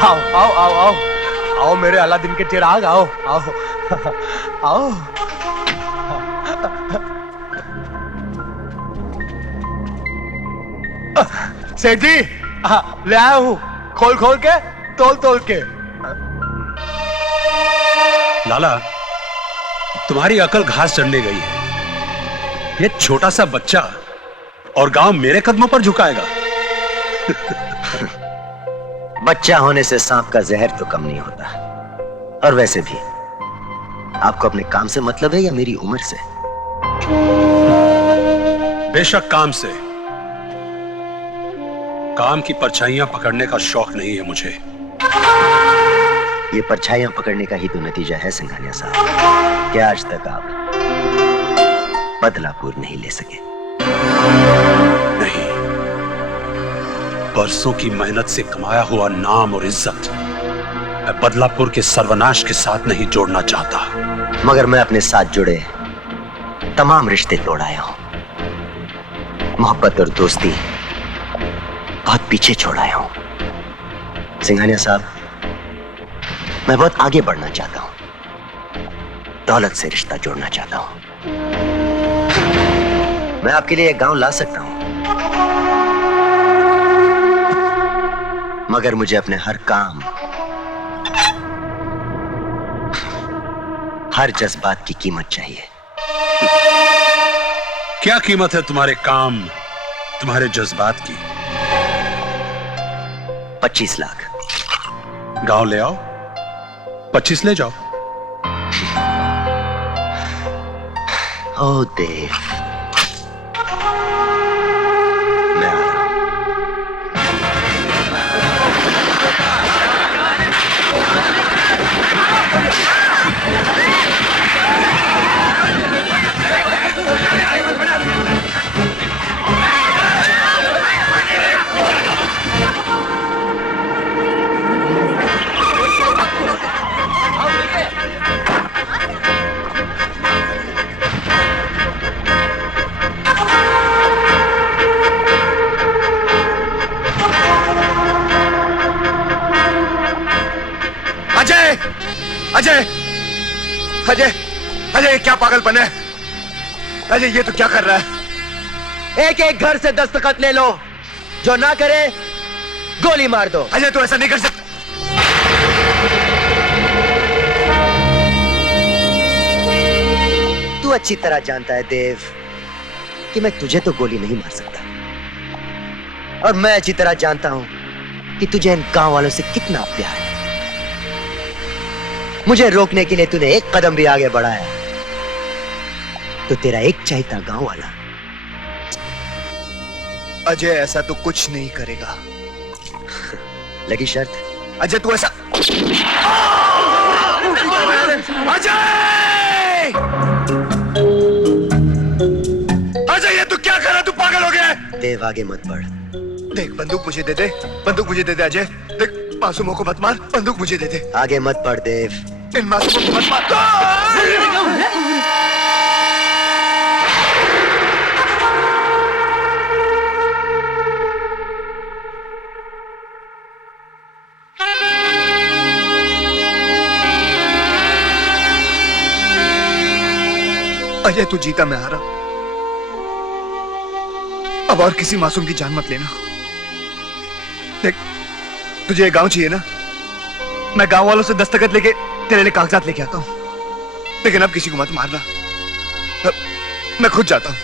आओ आओ आओ आओ आओ मेरे अलादीन के चिराग, आओ आओ आओ। सेठ जी ले आया हूं, खोल खोल के, तोल तोल के। लाला, तुम्हारी अकल घास चढ़ने गई है। ये छोटा सा बच्चा और गांव मेरे कदमों पर झुकाएगा। बच्चा होने से सांप का जहर तो कम नहीं होता। और वैसे भी आपको अपने काम से मतलब है या मेरी उम्र से? बेशक काम से। काम की परछाइयां पकड़ने का शौक नहीं है मुझे। ये परछाइयां पकड़ने का ही तो नतीजा है सिंघानिया साहब, कि आज तक आप बदलापुर नहीं ले सके। नहीं, बरसों की मेहनत से कमाया हुआ नाम और इज्जत मैं बदलापुर के सर्वनाश के साथ नहीं जोड़ना चाहता। मगर मैं अपने साथ जुड़े तमाम रिश्ते तोड़ आया हूं। मोहब्बत और दोस्ती बहुत पीछे छोड़ आया हूं। सिंघानिया साहब, मैं बहुत आगे बढ़ना चाहता हूं। दौलत से रिश्ता जोड़ना चाहता हूं। मैं आपके लिए एक गांव ला सकता हूं, मगर मुझे अपने हर काम, हर जज्बात की कीमत चाहिए। क्या कीमत है तुम्हारे काम, तुम्हारे जज्बात की? 25 लाख। गांव ले आओ, 25 ले जाओ। ओ देव, मैं आ रहा हूं। अजय अजय अजय अजय, क्या पागलपन है अजय? ये तो क्या कर रहा है? एक एक घर से दस्तखत ले लो, जो ना करे गोली मार दो। अजय तू ऐसा नहीं कर सकता। तू अच्छी तरह जानता है देव कि मैं तुझे तो गोली नहीं मार सकता, और मैं अच्छी तरह जानता हूं कि तुझे इन गांव वालों से कितना प्यार है। मुझे रोकने के लिए तूने एक कदम भी आगे बढ़ाया तो तेरा एक चाहता गांव वाला। अजय ऐसा तो कुछ नहीं करेगा। लगी शर्त? अजय तू ऐसा, अजय अजय ये तू क्या कर रहा है? तू पागल हो गया है? देव आगे मत बढ़। देख बंदूक मुझे दे दे, बंदूक मुझे दे दे अजय। देख मासूमों को मत मार, बंदूक मुझे दे दे। आगे मत बढ़ देव। इन मासूमों को मत मार। अजय तू जीता, मैं हारा। अब और किसी मासूम की जान मत लेना। देख तुझे ये गांव चाहिए ना, मैं गांव वालों से दस्तखत लेके तेरे लिए कागजात लेके आता हूं, लेकिन अब किसी को मत मारना। मैं खुद जाता हूं,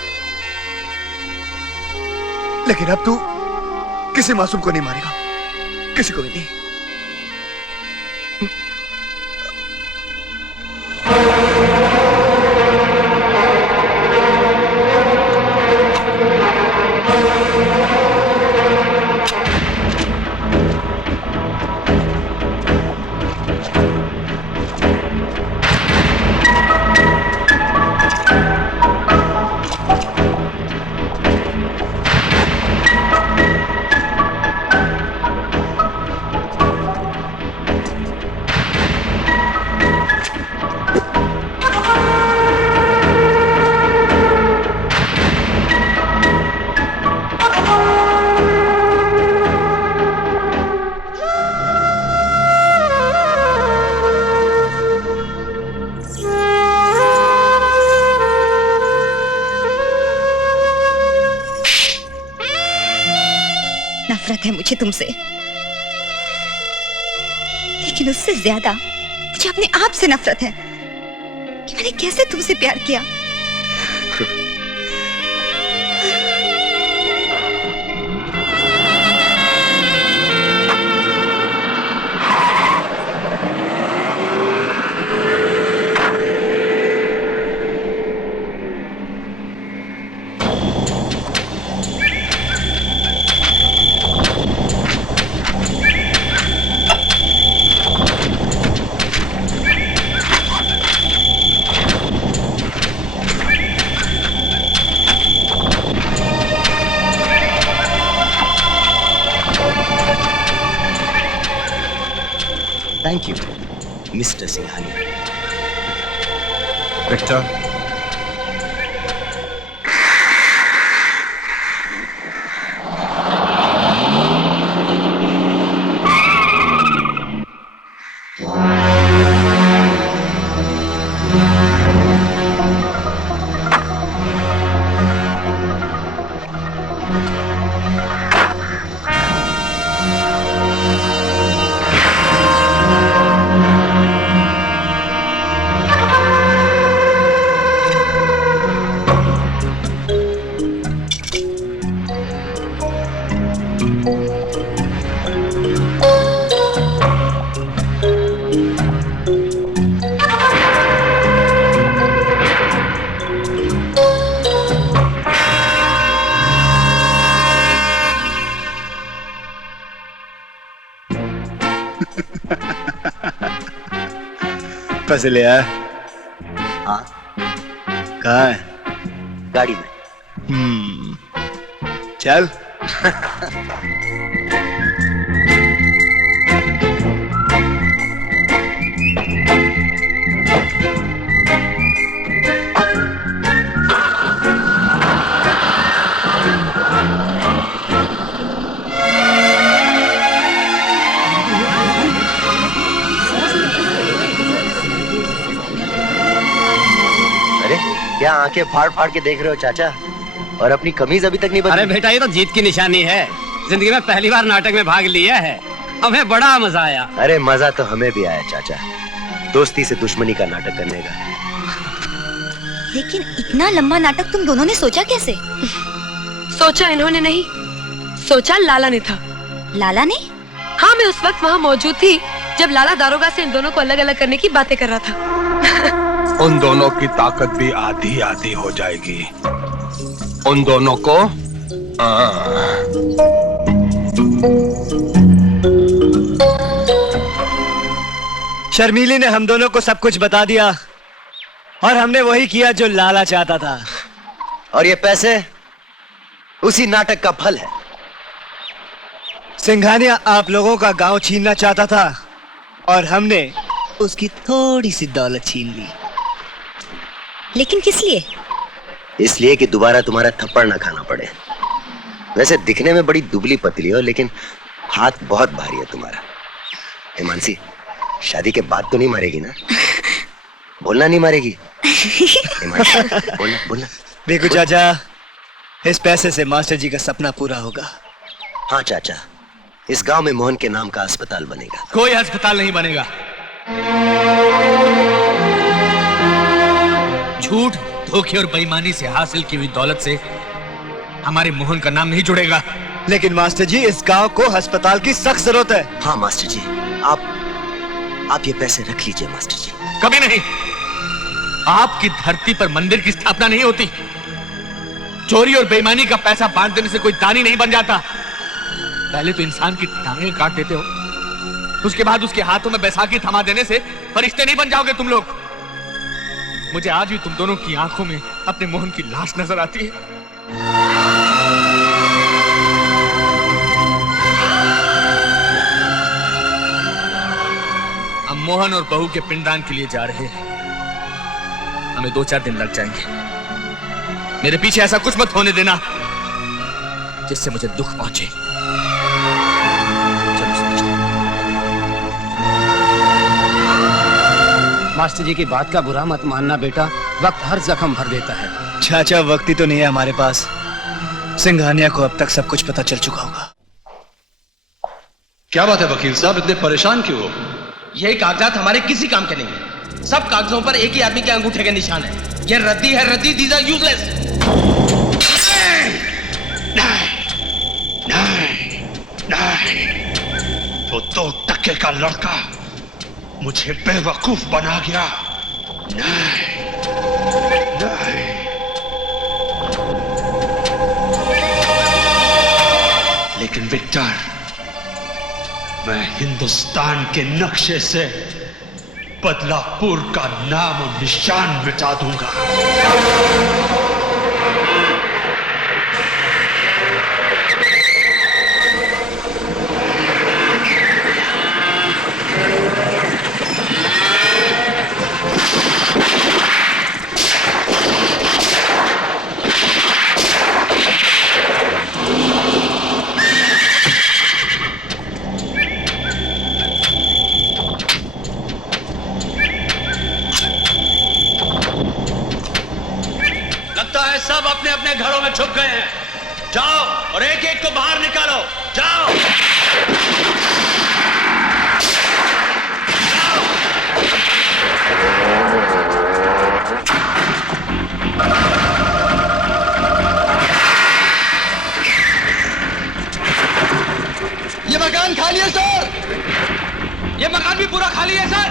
लेकिन अब तू किसी मासूम को नहीं मारेगा, किसी को भी नहीं। है मुझे तुमसे, लेकिन उससे ज्यादा मुझे अपने आप से नफरत है कि मैंने कैसे तुमसे प्यार किया। Thank you mister Singhania. Victor, पैसे ले आया? हाँ, कहाँ है? गाड़ी में। चल। अरे क्या आंखें फाड़ फाड़ के देख रहे हो चाचा, और अपनी कमीज अभी तक नहीं बदली? अरे बेटा, ये तो जीत की निशानी है। जिंदगी में पहली बार नाटक में भाग लिया है, हमें बड़ा मजा आया। अरे मजा तो हमें भी आया चाचा, दोस्ती से दुश्मनी का नाटक करने का। लेकिन इतना लंबा नाटक तुम दोनों ने सोचा कैसे? सोचा इन्होंने नहीं, सोचा लाला ने था। लाला ने? हाँ, मैं उस वक्त वहाँ मौजूद थी जब लाला दारोगा से इन दोनों को अलग अलग करने की बातें कर रहा था। उन दोनों की ताकत भी आधी आधी हो जाएगी। उन दोनों को शर्मीली ने हम दोनों को सब कुछ बता दिया और हमने वही किया जो लाला चाहता था। और ये पैसे उसी नाटक का फल है। सिंघानिया आप लोगों का गांव छीनना चाहता था और हमने उसकी थोड़ी सी दौलत छीन ली। लेकिन किस लिए? इसलिए कि दोबारा तुम्हारा थप्पड़ ना खाना पड़े। वैसे दिखने में बड़ी दुबली पतली हो, लेकिन हाथ बहुत भारी है तुम्हारा। हिमांशी, शादी के बाद तो नहीं मारेगी ना? बोलना नहीं मारेगी? हिमांशी, बोलना बोलना। बेकू चाचा, इस पैसे से मास्टर जी का सपना पूरा होगा। हाँ चाचा, इस गांव में मोहन के नाम का अस्पताल बनेगा। कोई अस्पताल नहीं बनेगा। झूठ, धोखे और बेईमानी से हासिल की हुई दौलत से हमारे मोहन का नाम नहीं जुड़ेगा। लेकिन मास्टर जी, इस गांव को अस्पताल की सख्त जरूरत है। हाँ मास्टर जी, आप ये पैसे रख लीजिए मास्टर जी। कभी नहीं। आपकी धरती पर मंदिर की स्थापना नहीं होती। चोरी और बेईमानी का पैसा बांट देने से कोई दानी नहीं बन जाता। पहले तो इंसान की टांगें काट देते हो, उसके बाद उसके हाथों में बैसाखी थमा देने से फरिश्ते नहीं बन जाओगे तुम लोग। मुझे आज भी तुम दोनों की आंखों में अपने मोहन की लाश नजर आती है। हम मोहन और बहू के पिंडदान के लिए जा रहे हैं। हमें 2-4 दिन लग जाएंगे। मेरे पीछे ऐसा कुछ मत होने देना जिससे मुझे दुख पहुंचे। मास्टर जी की बात का बुरा मत मानना बेटा, वक्त हर जख्म भर देता है। चाचा, वक्त ही तो नहीं है हमारे पास। सिंघानिया को अब तक सब कुछ पता चल चुका होगा। क्या बात है वकील साहब, इतने परेशान क्यों हो? ये कागजात हमारे किसी काम के नहीं है। सब कागजों पर एक ही आदमी के अंगूठे के निशान है। ये रद्दी है, रद्दी। These are useless. नहीं, वो 2 टके का लड़का मुझे बेवकूफ बना गया। नहीं, नहीं। लेकिन विक्टर, मैं हिंदुस्तान के नक्शे से बदलापुर का नाम और निशान मिटा दूंगा। सब अपने अपने घरों में छुप गए हैं। जाओ और एक एक को बाहर निकालो। जाओ। ये मकान खाली है सर। ये मकान भी पूरा खाली है सर।